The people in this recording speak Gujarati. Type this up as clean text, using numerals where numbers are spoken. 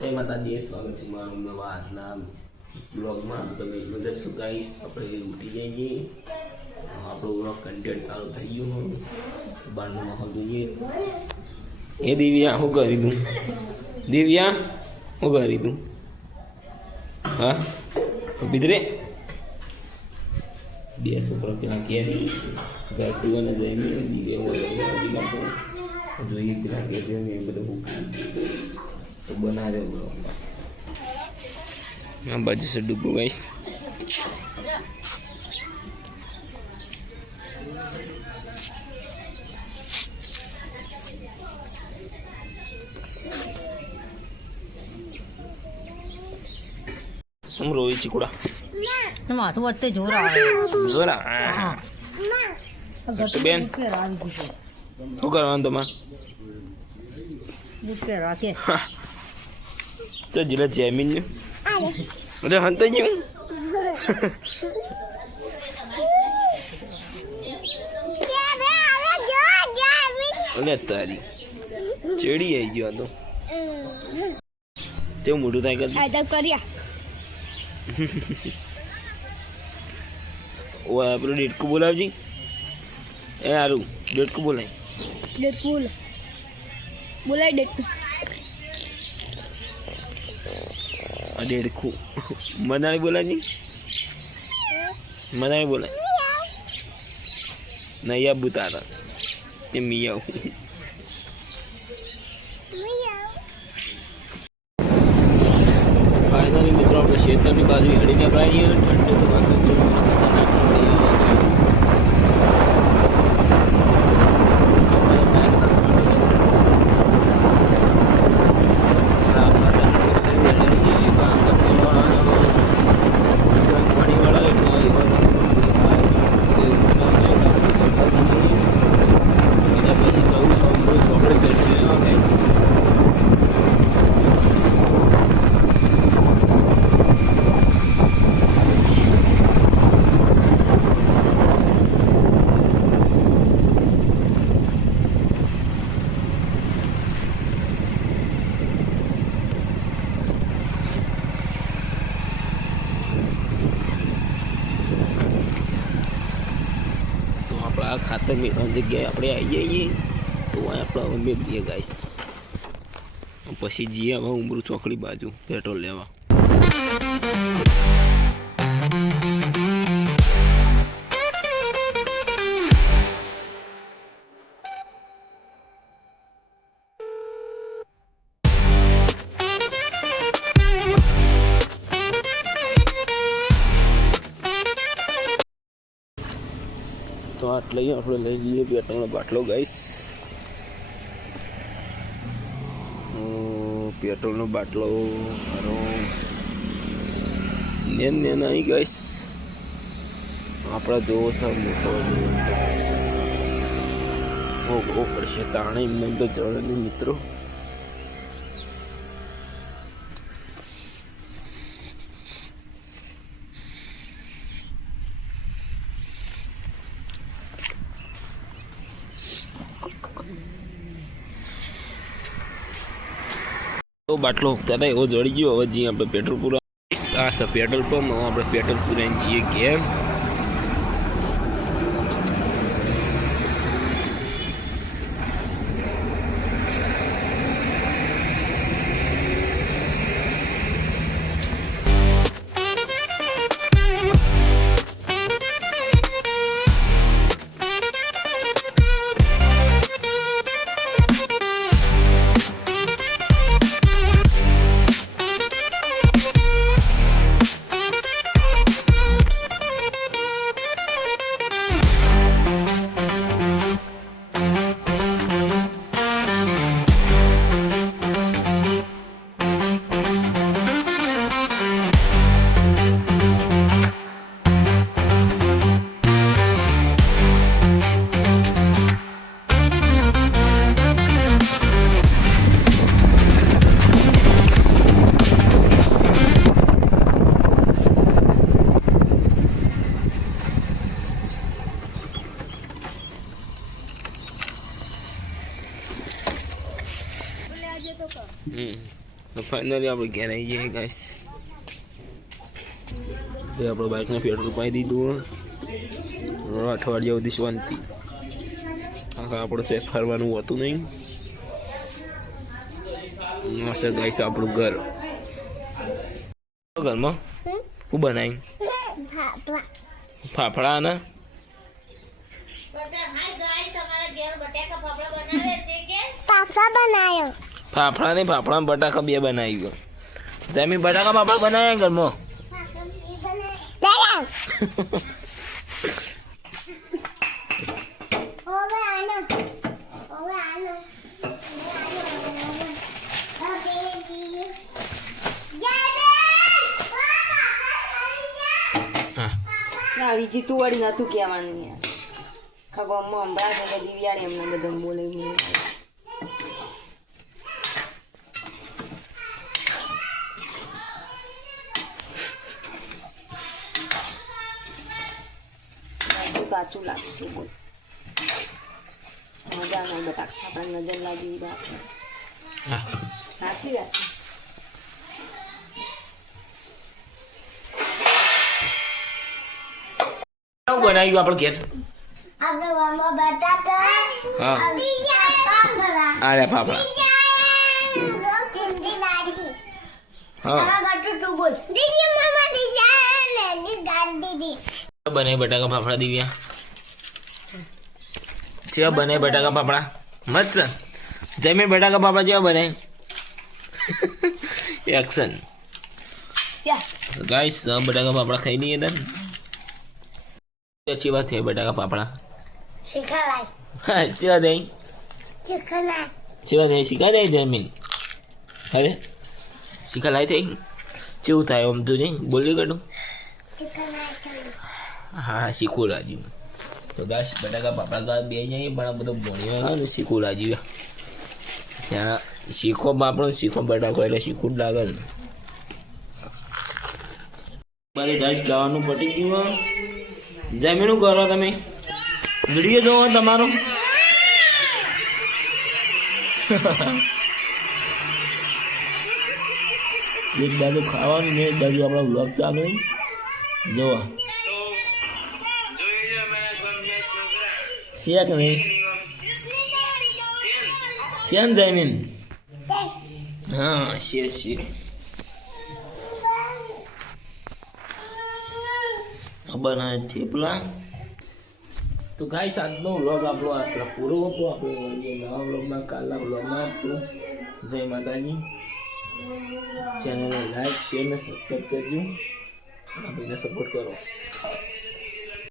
જય માતાજી, સ્વાગત છે મારું નવા આજના બ્લોગમાં. તમે મજા શું ગાઈશ, આપણે ઉઠી જઈએ. આપણો બ્લોગ કન્ટેન્ટ ચાલુ થઈ ગયો હોય તો બહારનો માહોલ જોઈએ. એ દિવ્યા શું કરી દઉં? દિવ્યા શું કરી દઉં? હા બિદરે બે છોકરા પેલા કેરી ઘરતું અને જઈને દિવ્યા જોઈએ પેલા કે એ બધું તો બનાવ્યો બ્લોગ. આ બાજુ છે ડૂબો ગાઈસ. तुम रोई चिकुड़ा माथું વચ્ચે જોર આવે જોરા બેન શું કરવાનું તમારે બુકે રાખે તો જીલા જમીન ને અરે હંતા જ અને તારી ચેડી આવી ગયો તો તે મોટું થાય કર્યા वो अपने डेट को बोला जी ए आरू डेट को बोला डेट डेट को मना नहीं बोला जी मना नहीं बोला नहीं अब बता रहा ये मियाँ फाइनली मित्रों આપણે ખેતરની બાજુ હેડીને આવ્યા ઠંડુ તો વાત છે ખાતર મેળવવાની જગ્યાએ આપણે આવી જઈએ તો આપણે અમે દઈએ ગાઈસ. પછી જઈએ હવે ઉમરું ચોકડી બાજુ પેટ્રોલ લેવા. તો આટલે આપણે લઈ લઈએ પેટ્રોલનો બાટલો ગાઈસ. પેટ્રોલનો બાટલો મારો ને નહીં ગાઈસ. આપણે જોવો છે મોટો ભોગવો પડશે તાણે એમને તો જળ નહીં મિત્રો. તો બાટલો દાદા એવો જળી ગયો. હવે જઈએ આપણે પેટ્રોલ પૂરા. આ છે પેટ્રોલ પંપ. હવે આપણે પેટ્રોલ પૂરાઈને જઈએ કેમ. ફાઇનલી આપણે ઘેર આવી જઈએ ગાઈસ. આપણે બાઇકને પેટ્રોલ પાઈ દીધું. અઠવાડિયા સુધી શાંતિ. આપણે છે ફરવાનું હોતું નહીં. મસ્ત ગાઈસ આપણું ઘર. ઘરમાં શું બનાવ્યું? ફાફડા ને ફાફડા ને ફાફડા બટાકા બે બનાવ્યું. જમી બટાકા ફાફડા બનાવ્યા ઘરમાં. બીજી તું વળી નતું કહેવાનું યાર. ખગોમાં હમણાં કે દિવ્યાળી અમને બધા બોલે કાચું લાગશે બોલ. મજા ના બટાકા આપણા નજર લાગી સાચી વાત. બનાવ્યું આપણે ઘેર? હા અરે ફાફડા. હા બનાવી બટાકા ફાફડા દિવ્યા. જેવા બનાવી બટાકા ફાફડા મસ્ત. જમી બટાકા ફાફડા જેવા બનાવી. એક્શન. ગાઈસ બટાકા ફાફડા ખાઈ લઈએ તને. अच्छी बात है बटाका पापड़ा. अच्छी बात है. अच्छी बात है. सिखा दे जमीन. अरे सिखा लाए थे. क्यों था हम तुझे बोली कर दूँ. हाँ सीखो राजी. तो गाइस बटाका पापड़ा का બે નહીં પણ બધું ભણ્યા ને શીખું રાજી. ત્યાં શીખો પાપડો શીખો બટાકો એટલે શીખું જ લાગે ને. મારે ગાઈસ જવાનું પટી ગયું. જમીનું કરો તમે. વિડીયો જોવો તમારો. એક બાજુ ખાવાનું ને એક બાજુ આપણા વ્લોગ ચાલુ જોવા. શેક નહીં શેન જમીન. હા શેક બનાવે થેપલા. તો ગાઈસ આજનો વ્લોગ આપણો આટલા પૂરો હતો. આપણે મળીએ નવા વ્લોગમાં. કાલના વ્લોગમાં આપણું જય માતાજી. ચેનલને લાઈક શેર અને સબસ્ક્રાઈબ કરજો. આપણને સપોર્ટ કરો.